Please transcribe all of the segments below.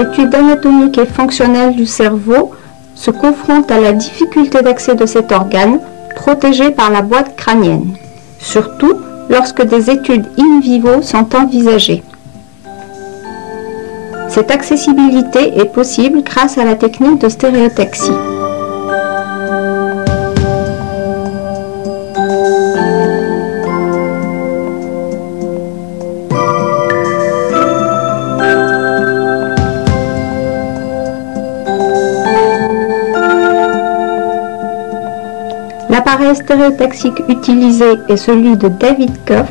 L'étude anatomique et fonctionnelle du cerveau se confronte à la difficulté d'accès de cet organe, protégé par la boîte crânienne, surtout lorsque des études in vivo sont envisagées. Cette accessibilité est possible grâce à la technique de stéréotaxie. L'appareil stéréotaxique utilisé est celui de David Koff.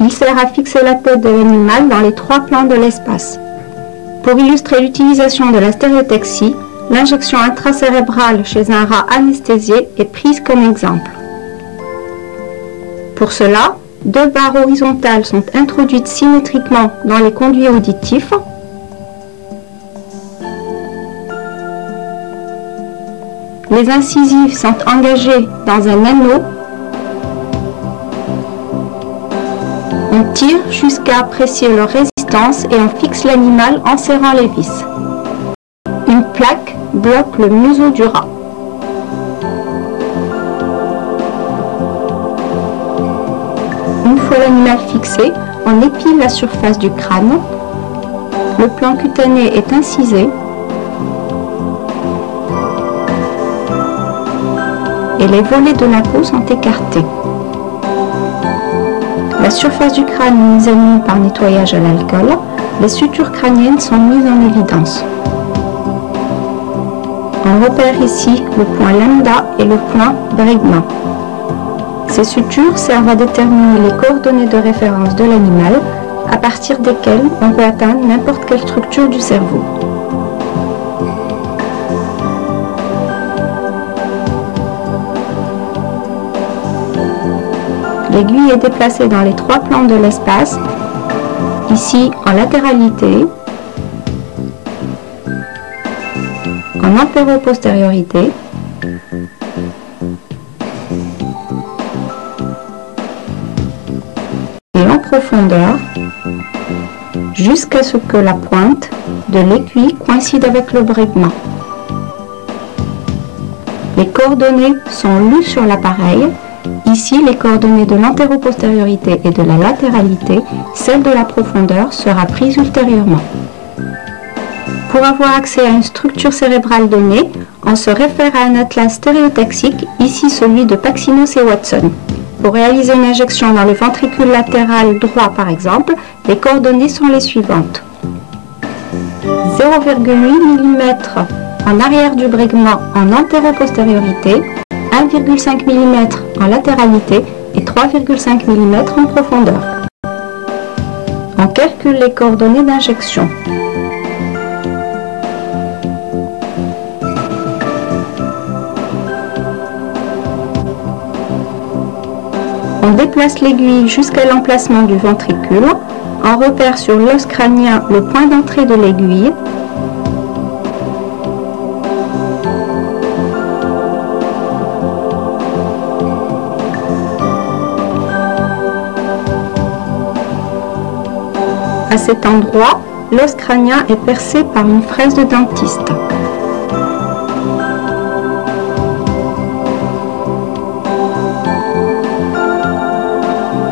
Il sert à fixer la tête de l'animal dans les 3 plans de l'espace. Pour illustrer l'utilisation de la stéréotaxie, l'injection intracérébrale chez un rat anesthésié est prise comme exemple. Pour cela, 2 barres horizontales sont introduites symétriquement dans les conduits auditifs. Les incisives sont engagées dans un anneau. On tire jusqu'à apprécier leur résistance et on fixe l'animal en serrant les vis. Une plaque bloque le museau du rat. Une fois l'animal fixé, on épile la surface du crâne. Le plan cutané est incisé et les volets de la peau sont écartés. La surface du crâne est mise à nu par nettoyage à l'alcool. Les sutures crâniennes sont mises en évidence. On repère ici le point lambda et le point bregma. Ces sutures servent à déterminer les coordonnées de référence de l'animal, à partir desquelles on peut atteindre n'importe quelle structure du cerveau. L'aiguille est déplacée dans les 3 plans de l'espace, ici en latéralité, en antéro-postériorité, et en profondeur, jusqu'à ce que la pointe de l'aiguille coïncide avec le bregma. Les coordonnées sont lues sur l'appareil. Ici, les coordonnées de l'antéro-postériorité et de la latéralité, celle de la profondeur sera prise ultérieurement. Pour avoir accès à une structure cérébrale donnée, on se réfère à un atlas stéréotaxique, ici celui de Paxinos et Watson. Pour réaliser une injection dans le ventricule latéral droit par exemple, les coordonnées sont les suivantes. 0,8 mm en arrière du bregma en antéro-postériorité, 1,5 mm en latéralité et 3,5 mm en profondeur. On calcule les coordonnées d'injection. On déplace l'aiguille jusqu'à l'emplacement du ventricule. On repère sur l'os crânien le point d'entrée de l'aiguille. À cet endroit, l'os crânien est percé par une fraise de dentiste.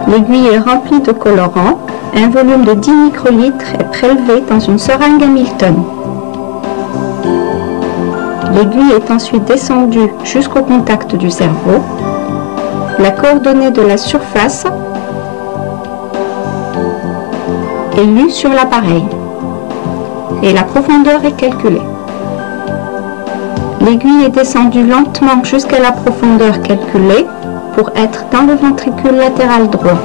L'aiguille est remplie de colorant. Un volume de 10 microlitres est prélevé dans une seringue Hamilton. L'aiguille est ensuite descendue jusqu'au contact du cerveau. La coordonnée de la surface est lue sur l'appareil et la profondeur est calculée. L'aiguille est descendue lentement jusqu'à la profondeur calculée pour être dans le ventricule latéral droit.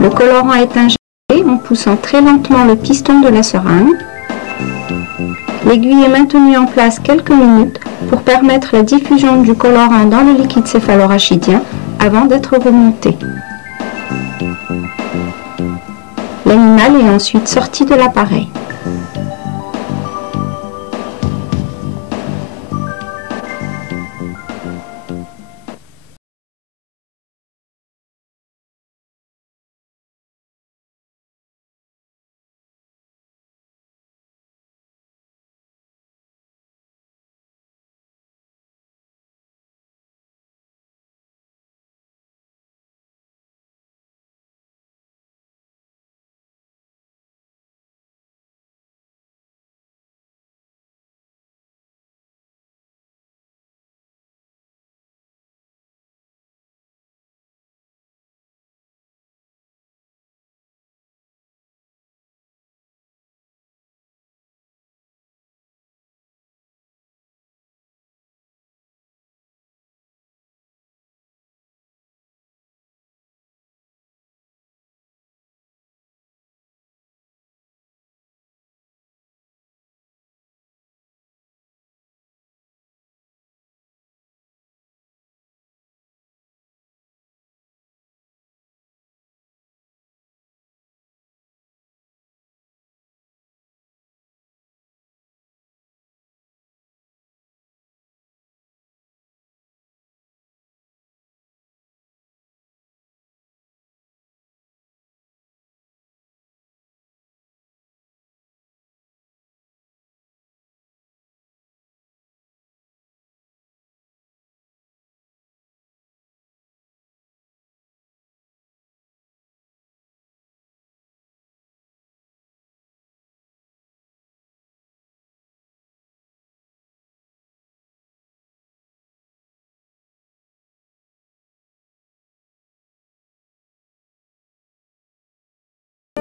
Le colorant est injecté en poussant très lentement le piston de la seringue. L'aiguille est maintenue en place quelques minutes pour permettre la diffusion du colorant dans le liquide céphalorachidien avant d'être remonté. L'animal est ensuite sorti de l'appareil.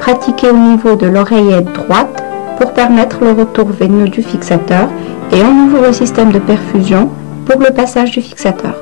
pratiquer au niveau de l'oreillette droite pour permettre le retour veineux du fixateur et on ouvre le système de perfusion pour le passage du fixateur.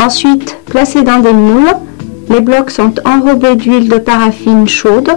Ensuite, placés dans des moules, les blocs sont enrobés d'huile de paraffine chaude